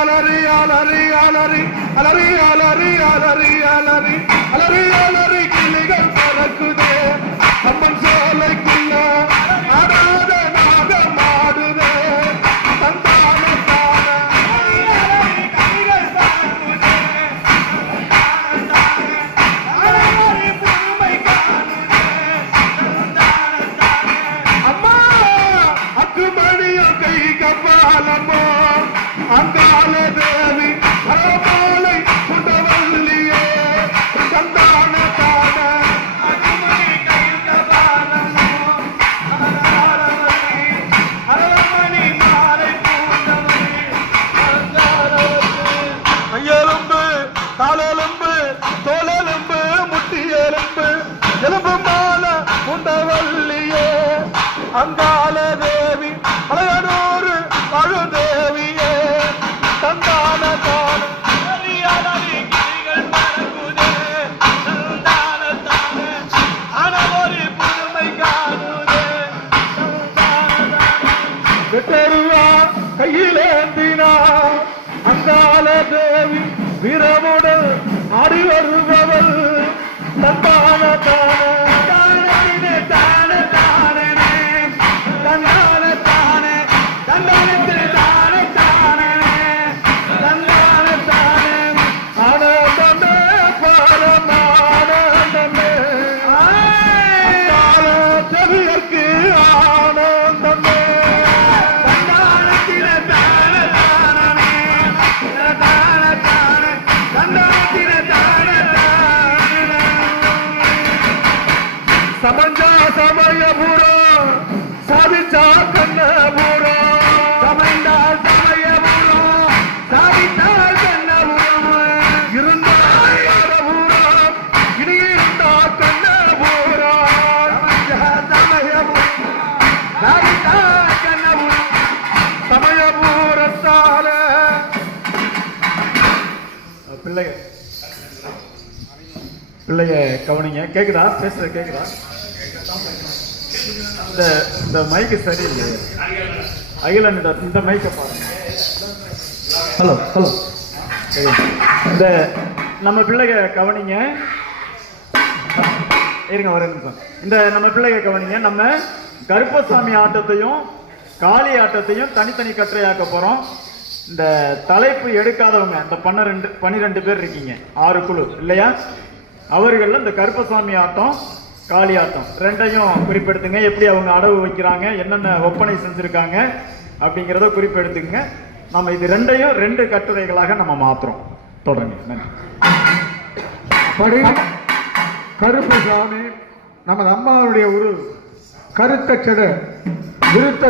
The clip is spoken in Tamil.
అలరి అలరి అలరి అలరి అలరి காலெலும்பு தோலெலும்பு முட்டி எலும்பு எலும்பு மால குண்டவல்லியே அங்கால வெட்டருவா கையிலேந்தினா அங்கால தேவி வீரமுடன் ஆடி வருபவள் தன்பான தான. சமஞ்சா சமய பூரா சாதிச்சா கண்ண பூரா. சமந்தா சமய பூரா சாதித்தா கண்ண பூரா. இருந்தா பூரா இனி இருந்தா கண்ண பூரா. சமஞ்சா சமய பூரா சாதித்தா கண்ண பூரா. சமய பூரத்தால பிள்ளைய. பிள்ளைய கவனிங்க. கேக்குதா? பேசுறது கேக்குதா? இந்த இந்த மைக்கு சரியில்லை அகிலன் இந்த- மைக்கை பாருங்க. Hello hello. இந்த நம்ம பிள்ளைக கவனிங்க. இருங்க ஒரு நிமிஷம். இந்த நம்ம பிள்ளைக கவனிங்க. நம்ம கருப்பசாமி ஆட்டத்தையும் காளி ஆட்டத்தையும் தனித்தனி கட்டுரையாக்க போறோம். இந்த தலைப்பு எடுக்காதவங்க இந்த பன்னிரெண்டு பன்னிரெண்டு பேர் இருக்கீங்க. ஆறு குழு இல்லையா? அவர்கள் இந்த கருப்பசாமி ஆட்டம் காளியாட்டம். ரெண்டையும் குறிப்பெடுத்துங்க. எப்படி அவங்க அடவு வைக்கிறாங்க என்னென்ன ஒப்பனை செஞ்சுருக்காங்க அப்படிங்கிறத குறிப்பெடுத்துங்க நம்ம இது ரெண்டையும் ரெண்டு கட்டுரைகளாக நம்ம மாத்துறோம். தொடருங்க. நன்றி. கருப்பு கருப்புசாமி நமது அம்மாவுடைய ஒரு கருத்த விருத்த